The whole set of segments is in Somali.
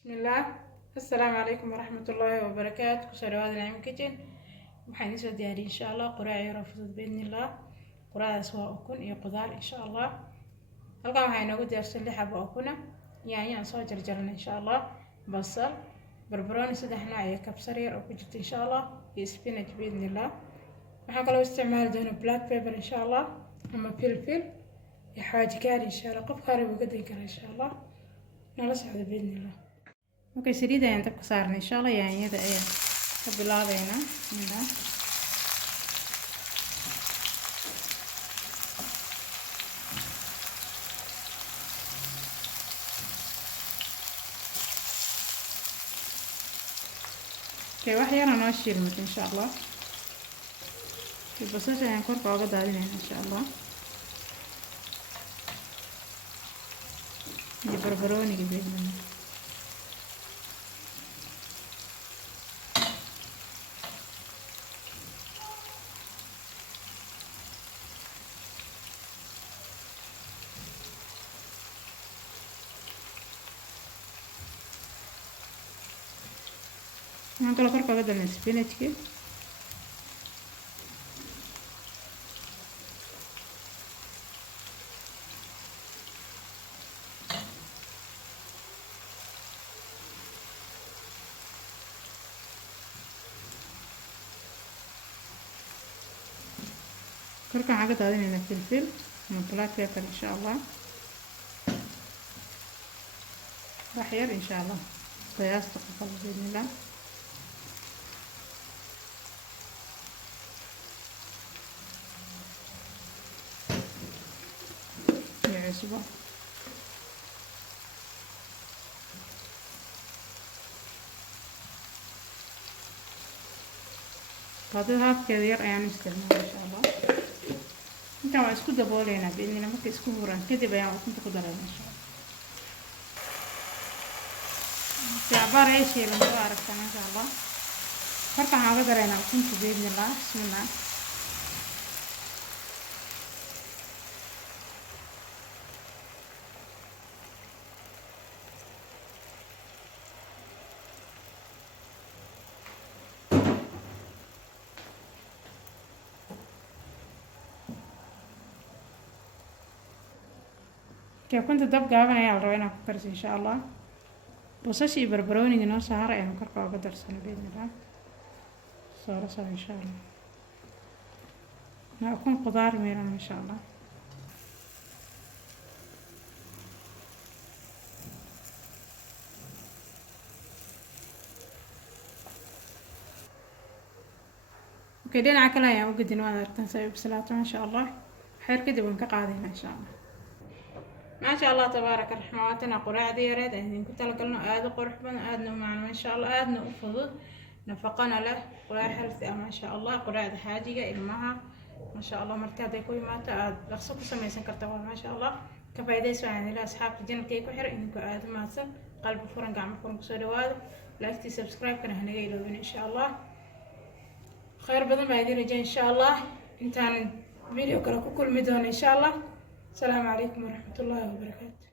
بسم الله. السلام عليكم ورحمة الله وبركاته. كسروات نعيم كيتشن waxaan isoo diyaariyay insha Allah quraac yar oo fudud biidnillah. Quraacdaas waa ukun iyo qudaar insha Allah. Halkan waxaan inoogu diyaarsan 6 xabo ukun yaanyo aan soo jarjarnay insha Allah, basal, barbarooni 3 nooc iyo kabsar yar oo ku jirta insha Allah, iyo spinach biidnillah. waxaan kaloo isticmaali doonaa black pepper insha Allah ama filfil iyo xawaaji kaari insha Allah. qof kale wuu gadan karaa insha Allah. nala socdo biidnillah. Okay, saliid ayaan dabka saarnay insha Allah. yaanyada ayaan ka bilaabeynaa inaan wax yar noo shiilmad insha Allah. basasha ayaan korka uga daadinaynaa insha Allah, iyo barbarooniga biidnillah. waxaan kaloo korka uga darnay spinachki, korka waxaan ka daadinaynaa filfil ama black pepper insha Allah. wax yar insha Allah, qiyaasta qofka biidnillah. cusbo qaadada haafkeeda yar ayaan isticmaalay insha Allah. intaan waan isku dabooleynaa biidnillah. markay isku huraan kadib ayaan ukunta ku daraynaa insha Allah. jacbar ay shiilan soo aragtaan insha Allah. marka waxaan uga daraynaa ukunta biidnillah. bismillah. كنت دب قابنا يا الروينا كرس إن شاء الله. بصشي بربروني جنوس سهرة يعني كرقة وقدر سنة بإذن الله. صار إن شاء الله. ما أكون قدار ميران إن شاء الله. وكدين عكلا يا وقد نوانا تنسى بسلاة إن شاء الله. خير كده ونكقاعدين إن شاء الله. ما شاء الله تبارك الرحمن. واتنا قراع ديارات إن كنت لقلنا آد قرح بنا آدنا معنا ما شاء الله. آدنا أفضل نفقنا له قراع حلث ما شاء الله. قراع حاجة إلمها ما شاء الله. مركز يكوي ما تآد لخصك سميسن كرتوان ما شاء الله. كفايدة سواء إلى أصحاب الجنة كيكو حر إنكو آد ما سن قلب فرن قام فرن كسودواد. لايك سبسكرايب كنا هنجي له إن شاء الله. خير بدل ما يدير إن شاء الله. إنتان فيديو كل مدون إن شاء الله. السلام عليكم ورحمة الله وبركاته.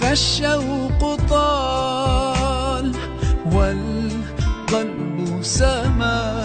فالشوق طال والقلب سما